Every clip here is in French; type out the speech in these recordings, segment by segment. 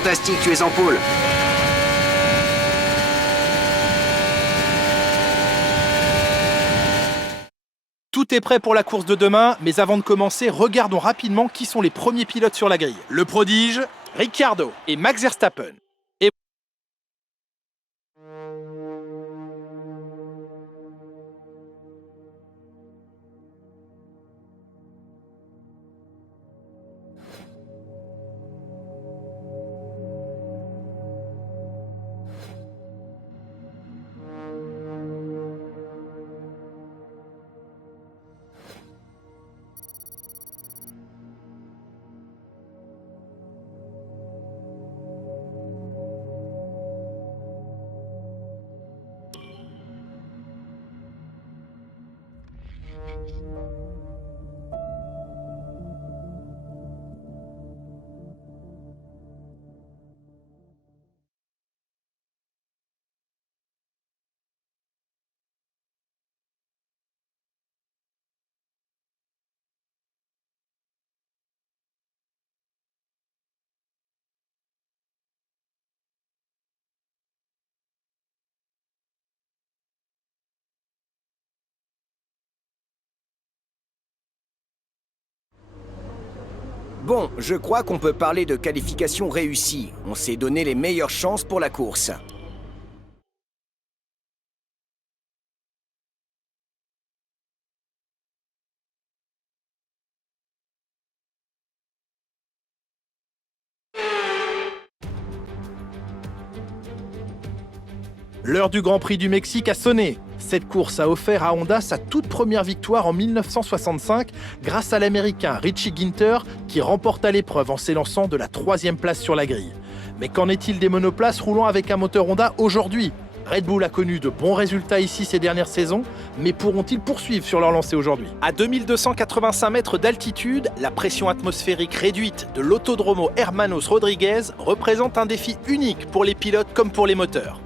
fantastique, tu es en pôle. Tout est prêt pour la course de demain, mais avant de commencer, regardons rapidement qui sont les premiers pilotes sur la grille. Le prodige, Ricciardo et Max Verstappen. Bon, je crois qu'on peut parler de qualification réussie. On s'est donné les meilleures chances pour la course. L'heure du Grand Prix du Mexique a sonné. Cette course a offert à Honda sa toute première victoire en 1965 grâce à l'Américain Richie Ginter qui remporta l'épreuve en s'élançant de la 3e place sur la grille. Mais qu'en est-il des monoplaces roulant avec un moteur Honda aujourd'hui ? Red Bull a connu de bons résultats ici ces dernières saisons, mais pourront-ils poursuivre sur leur lancée aujourd'hui ? À 2285 mètres d'altitude, la pression atmosphérique réduite de l'Autodromo Hermanos Rodriguez représente un défi unique pour les pilotes comme pour les moteurs.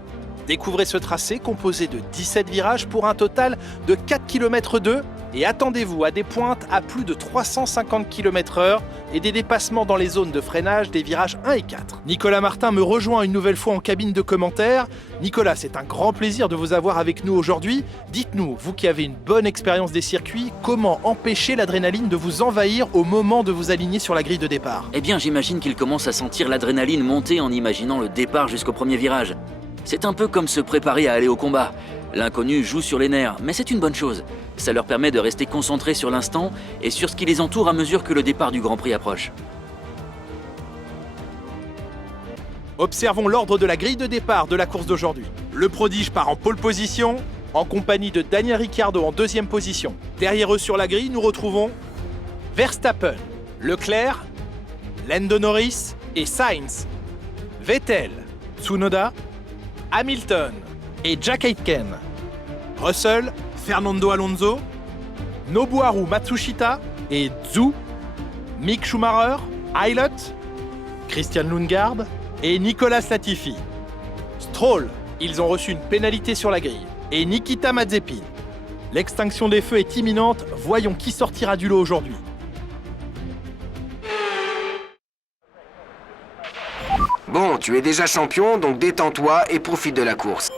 Découvrez ce tracé composé de 17 virages pour un total de 4 km 2 et attendez-vous à des pointes à plus de 350 km/h et des dépassements dans les zones de freinage des virages 1 et 4. Nicolas Martin me rejoint une nouvelle fois en cabine de commentaires. Nicolas, c'est un grand plaisir de vous avoir avec nous aujourd'hui. Dites-nous, vous qui avez une bonne expérience des circuits, comment empêcher l'adrénaline de vous envahir au moment de vous aligner sur la grille de départ ? Eh bien, j'imagine qu'il commence à sentir l'adrénaline monter en imaginant le départ jusqu'au premier virage. C'est un peu comme se préparer à aller au combat. L'inconnu joue sur les nerfs, mais c'est une bonne chose. Ça leur permet de rester concentrés sur l'instant et sur ce qui les entoure à mesure que le départ du Grand Prix approche. Observons l'ordre de la grille de départ de la course d'aujourd'hui. Le prodige part en pole position, en compagnie de Daniel Ricciardo en 2e position. Derrière eux sur la grille, nous retrouvons Verstappen, Leclerc, Lando Norris et Sainz, Vettel, Tsunoda, Hamilton et Jack Aitken, Russell, Fernando Alonso, Nobuharu Matsushita et Zhou, Mick Schumacher, Aylot, Christian Lundgaard et Nicolas Latifi. Stroll, ils ont reçu une pénalité sur la grille, et Nikita Mazepin. L'extinction des feux est imminente, voyons qui sortira du lot aujourd'hui. Bon, tu es déjà champion, donc détends-toi et profite de la course.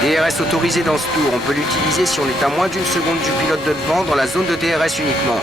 DRS autorisé dans ce tour. On peut l'utiliser si on est à moins d'une seconde du pilote de devant dans la zone de DRS uniquement.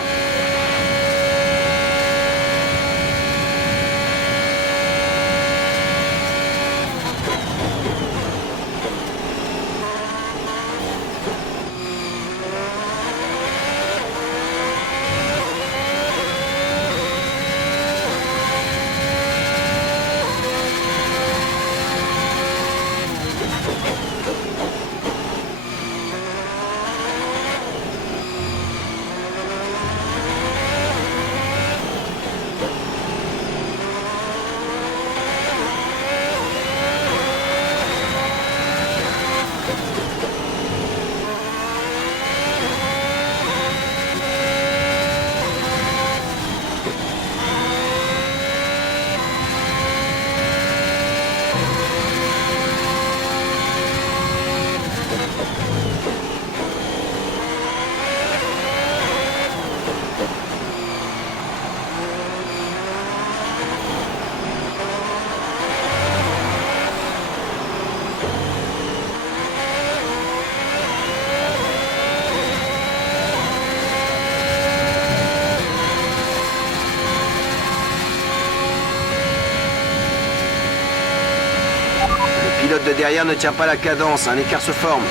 Le pilote de derrière ne tient pas la cadence, un écart se forme.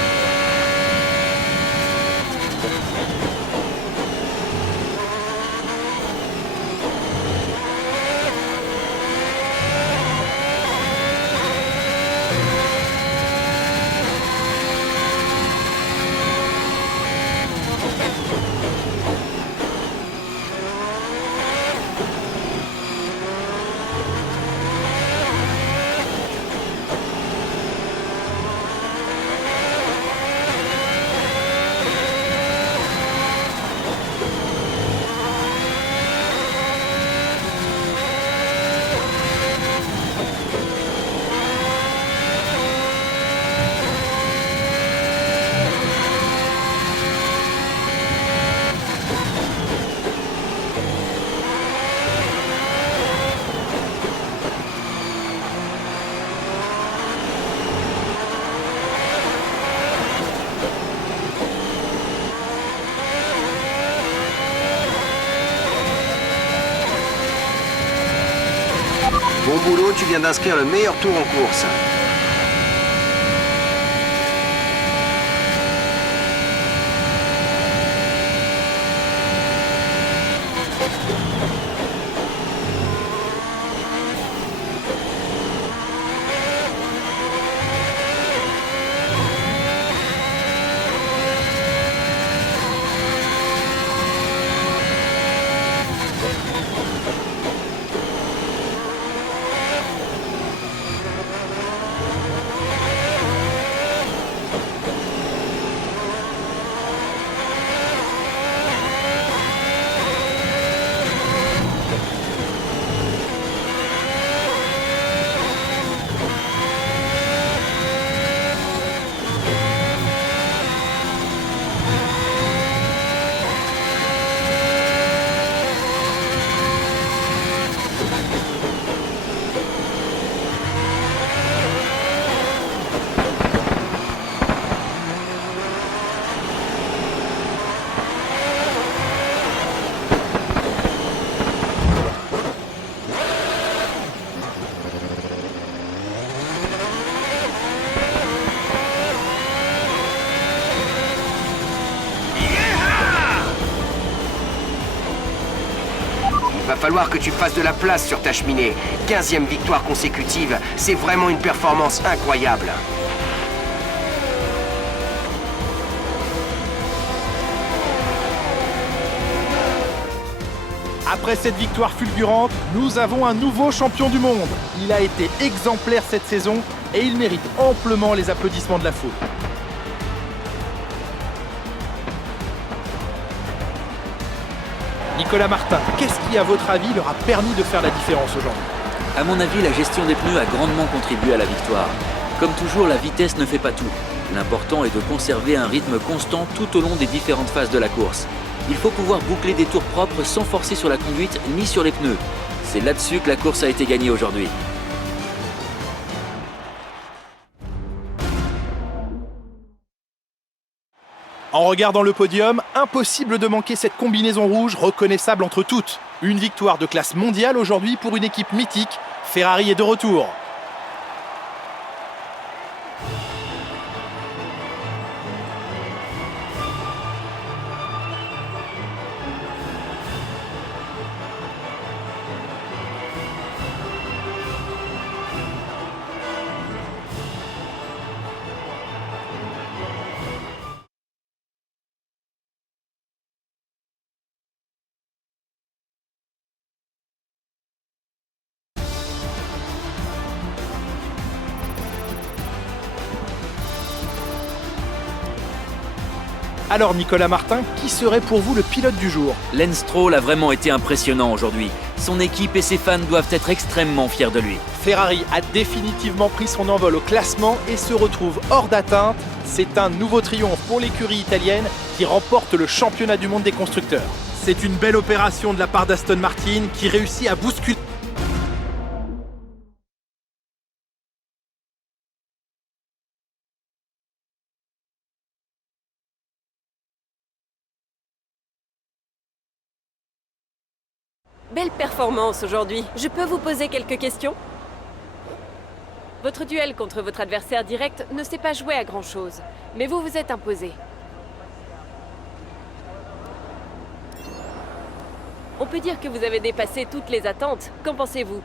Bon boulot, tu viens d'inscrire le meilleur tour en course. Va falloir que tu fasses de la place sur ta cheminée. 15e victoire consécutive, c'est vraiment une performance incroyable. Après cette victoire fulgurante, nous avons un nouveau champion du monde. Il a été exemplaire cette saison et il mérite amplement les applaudissements de la foule. Nicolas Martin, qu'est-ce qui, à votre avis, leur a permis de faire la différence aujourd'hui? À mon avis, la gestion des pneus a grandement contribué à la victoire. Comme toujours, la vitesse ne fait pas tout. L'important est de conserver un rythme constant tout au long des différentes phases de la course. Il faut pouvoir boucler des tours propres sans forcer sur la conduite ni sur les pneus. C'est là-dessus que la course a été gagnée aujourd'hui. En regardant le podium, impossible de manquer cette combinaison rouge reconnaissable entre toutes. Une victoire de classe mondiale aujourd'hui pour une équipe mythique. Ferrari est de retour. Alors Nicolas Martin, qui serait pour vous le pilote du jour? Lance Stroll a vraiment été impressionnant aujourd'hui. Son équipe et ses fans doivent être extrêmement fiers de lui. Ferrari a définitivement pris son envol au classement et se retrouve hors d'atteinte. C'est un nouveau triomphe pour l'écurie italienne qui remporte le championnat du monde des constructeurs. C'est une belle opération de la part d'Aston Martin qui réussit à bousculer. Belle performance aujourd'hui. Je peux vous poser quelques questions? Votre duel contre votre adversaire direct ne s'est pas joué à grand-chose, mais vous vous êtes imposé. On peut dire que vous avez dépassé toutes les attentes. Qu'en pensez-vous?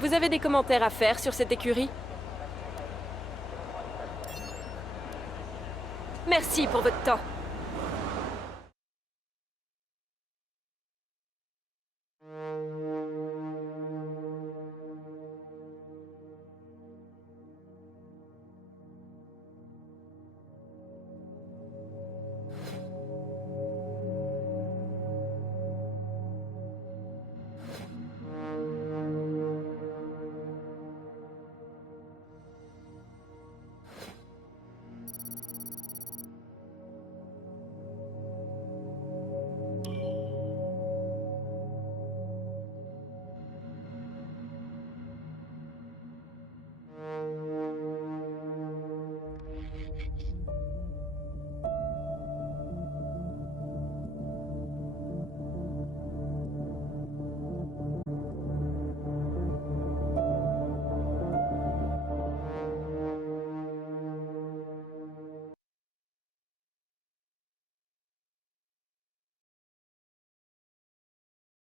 Vous avez des commentaires à faire sur cette écurie? Merci pour votre temps.